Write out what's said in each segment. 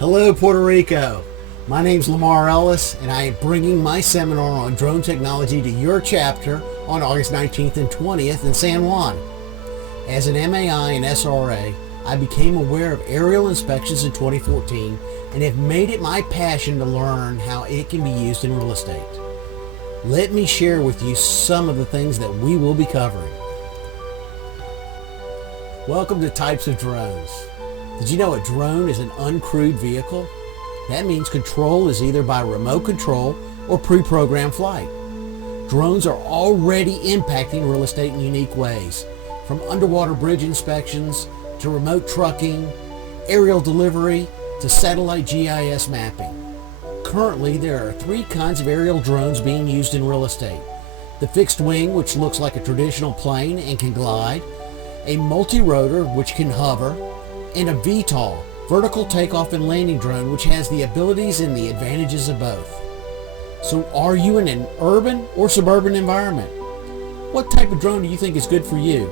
Hello, Puerto Rico. My name's Lamar Ellis, and I am bringing my seminar on drone technology to your chapter on August 19th and 20th in San Juan. As an MAI and SRA, I became aware of aerial inspections in 2014 and have made it my passion to learn how it can be used in real estate. Let me share with you some of the things that we will be covering. Welcome to Types of Drones. Did you know a drone is an uncrewed vehicle? That means control is either by remote control or pre-programmed flight. Drones are already impacting real estate in unique ways, from underwater bridge inspections to remote trucking, aerial delivery to satellite GIS mapping. Currently, there are three kinds of aerial drones being used in real estate. The fixed wing, which looks like a traditional plane and can glide, a multi-rotor, which can hover, and a VTOL, vertical takeoff and landing drone, which has the abilities and the advantages of both. So are you in an urban or suburban environment? What type of drone do you think is good for you?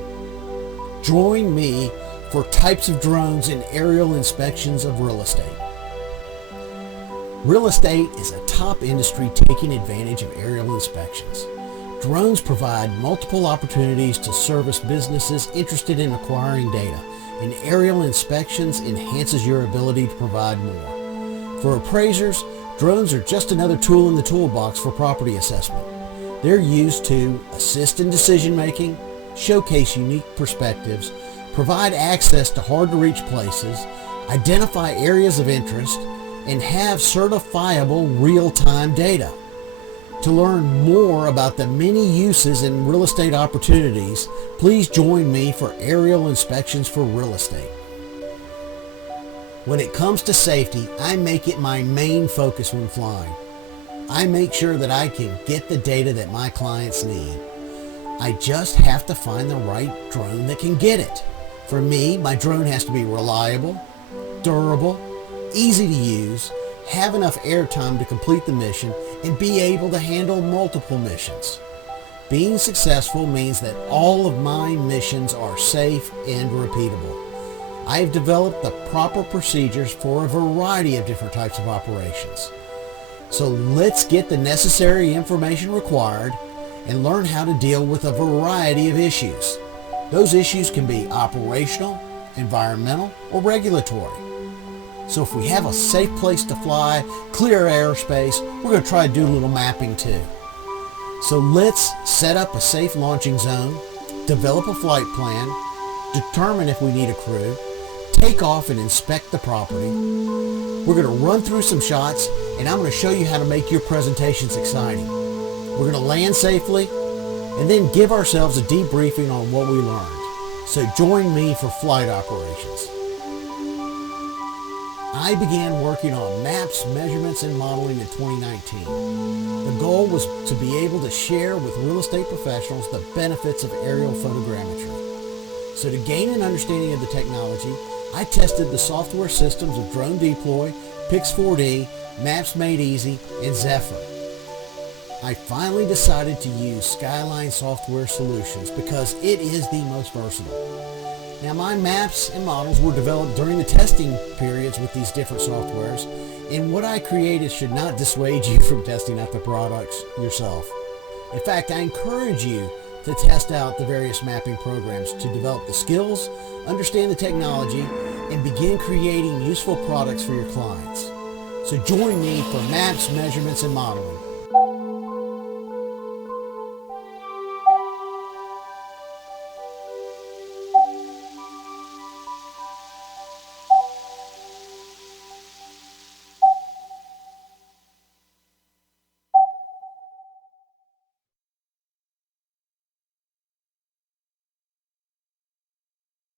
Join me for Types of Drones and aerial inspections of real estate. Real estate is a top industry taking advantage of aerial inspections. Drones provide multiple opportunities to service businesses interested in acquiring data, and aerial inspections enhances your ability to provide more. For appraisers, drones are just another tool in the toolbox for property assessment. They're used to assist in decision making, showcase unique perspectives, provide access to hard-to-reach places, identify areas of interest, and have certifiable real-time data. To learn more about the many uses and real estate opportunities, please join me for aerial inspections for real estate. When it comes to safety, I make it my main focus when flying. I make sure that I can get the data that my clients need. I just have to find the right drone that can get it. For me, my drone has to be reliable, durable, easy to use, have enough airtime to complete the mission, and be able to handle multiple missions. Being successful means that all of my missions are safe and repeatable. I have developed the proper procedures for a variety of different types of operations. So let's get the necessary information required and learn how to deal with a variety of issues. Those issues can be operational, environmental, or regulatory. So if we have a safe place to fly, clear airspace, we're going to try to do a little mapping too. So let's set up a safe launching zone, develop a flight plan, determine if we need a crew, take off and inspect the property. We're going to run through some shots, and I'm going to show you how to make your presentations exciting. We're going to land safely and then give ourselves a debriefing on what we learned. So join me for flight operations. I began working on maps, measurements, and modeling in 2019. The goal was to be able to share with real estate professionals the benefits of aerial photogrammetry. So to gain an understanding of the technology, I tested the software systems of Drone Deploy, Pix4D, Maps Made Easy, and Zephyr. I finally decided to use Skyline Software Solutions because it is the most versatile. Now, my maps and models were developed during the testing periods with these different softwares, and what I created should not dissuade you from testing out the products yourself. In fact, I encourage you to test out the various mapping programs to develop the skills, understand the technology, and begin creating useful products for your clients. So join me for maps, measurements, and modeling.